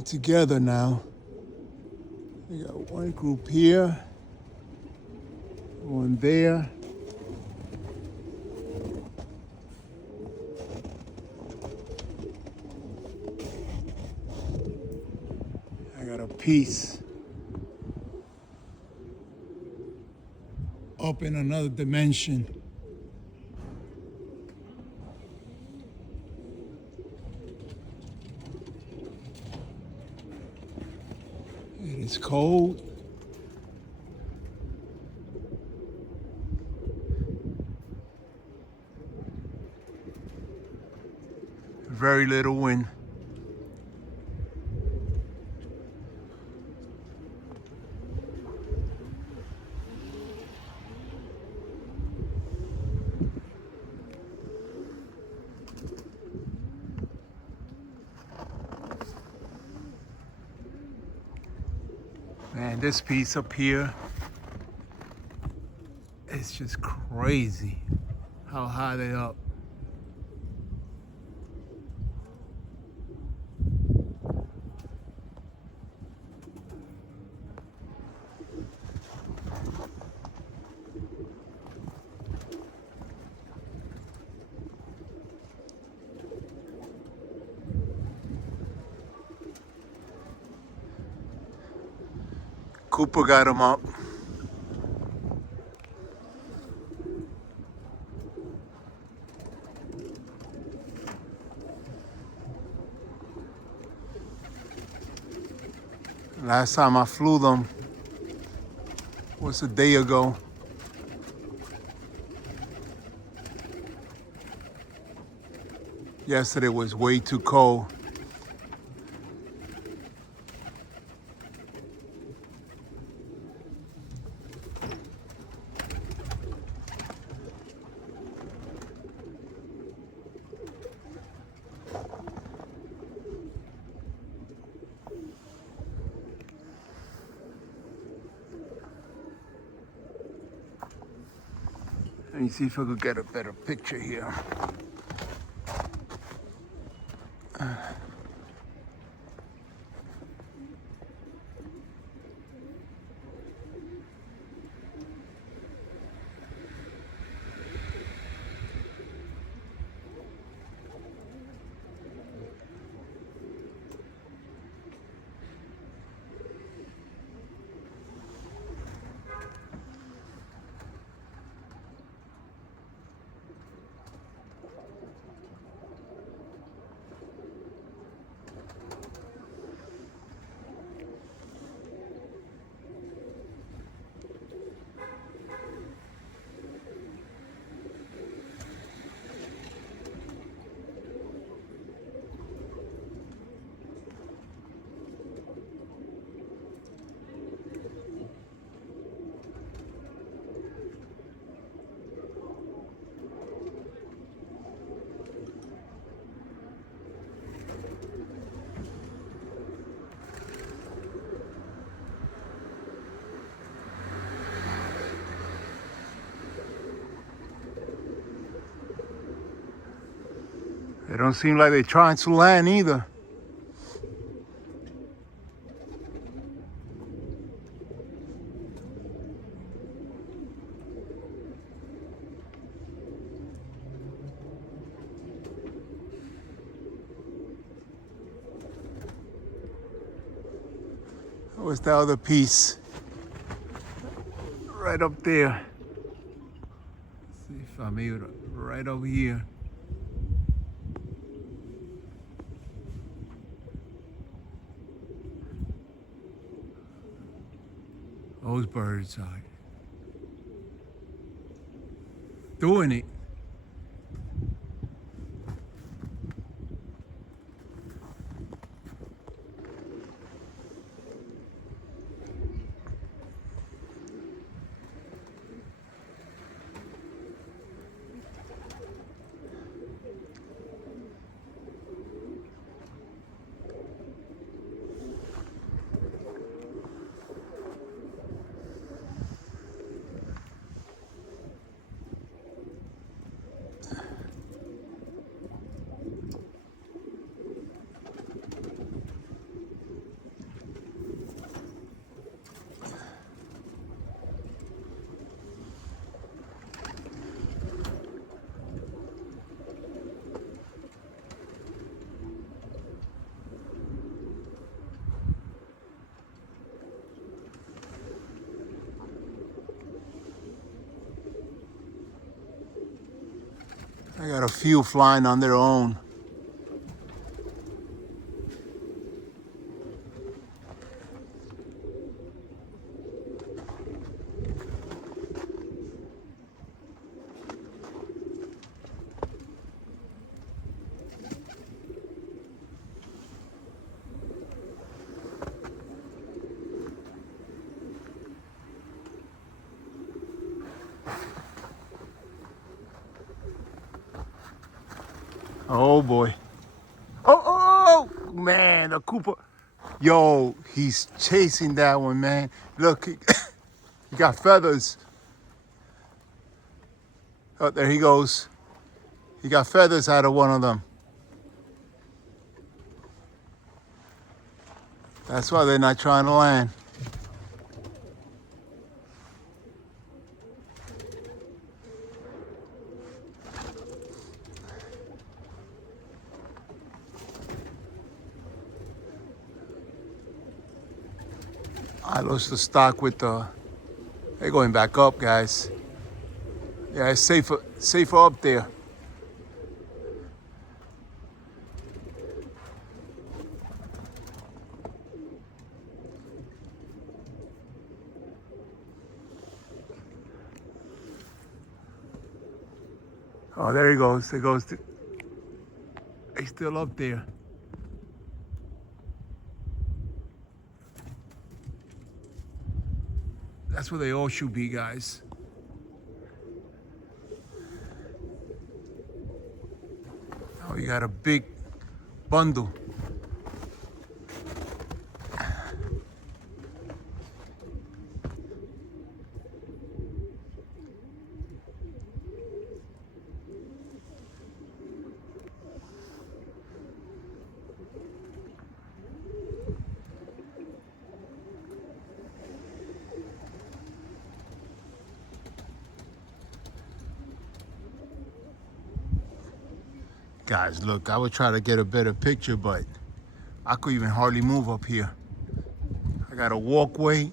getting together now. We got one group here, one there. I got a piece up in another dimension. It is cold. Very little wind. Man, this piece up here, it's just crazy how high they up. Cooper got him up. Last time I flew them was a day ago. Yesterday was way too cold. Let me see if I could get a better picture here. They don't seem like they're trying to land either. What's the other piece? Right up there. Let's see if I'm able to, right over here. Those birds are doing it. I got a few flying on their own. Oh boy. Oh, man, the Cooper. Yo, he's chasing that one, man. Look, he got feathers. Oh, there he goes. He got feathers out of one of them. That's why they're not trying to land. I lost the stock with the. They're going back up, guys. Yeah, it's safer up there. Oh, there he goes. There goes. He's still up there. That's where they all should be, guys. Oh, you got a big bundle. Guys, look, I would try to get a better picture, but I could even hardly move up here. I got a walkway.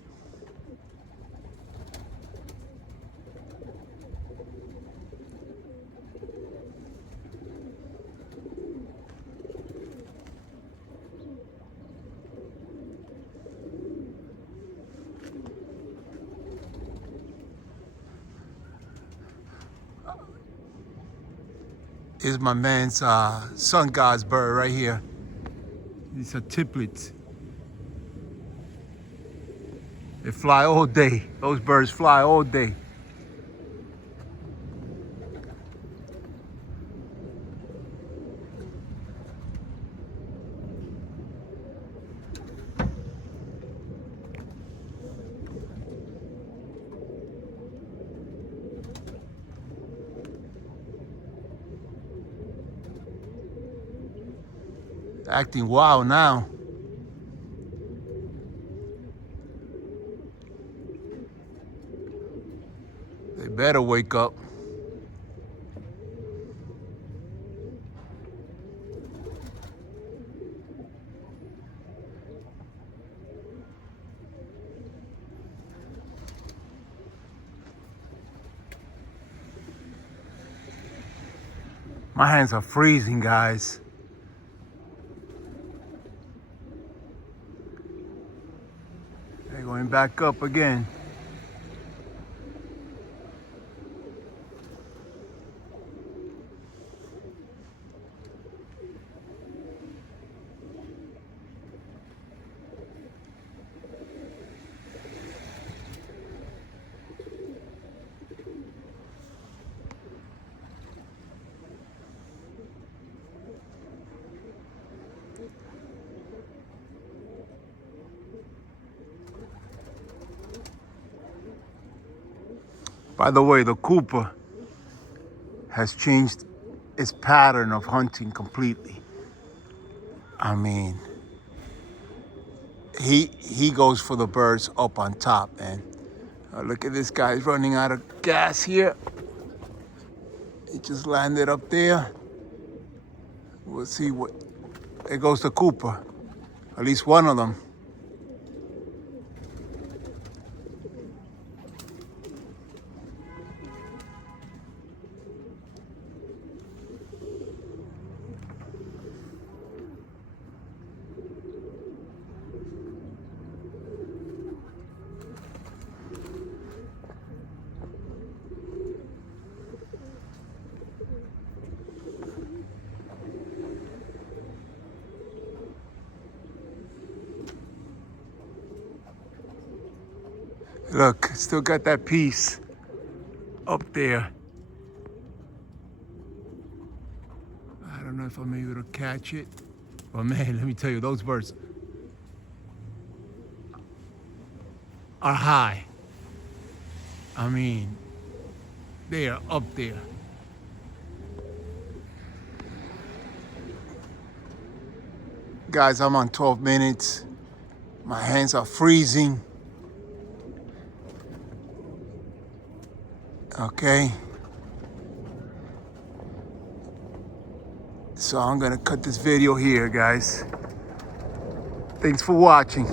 Here's my man's sun god's bird right here. These are triplets. They fly all day. Those birds fly all day. Acting wild now. They better wake up. My hands are freezing, guys. They're going back up again. By the way, the Cooper has changed its pattern of hunting completely. I mean, he goes for the birds up on top, man. Look at this guy, he's running out of gas here. He just landed up there. We'll see what, there goes the Cooper. At least one of them. Look, still got that piece up there. I don't know if I'm able to catch it. But man, let me tell you, those birds are high. I mean, they are up there. Guys, I'm on 12 minutes. My hands are freezing. Okay. So I'm gonna cut this video here, guys. Thanks for watching.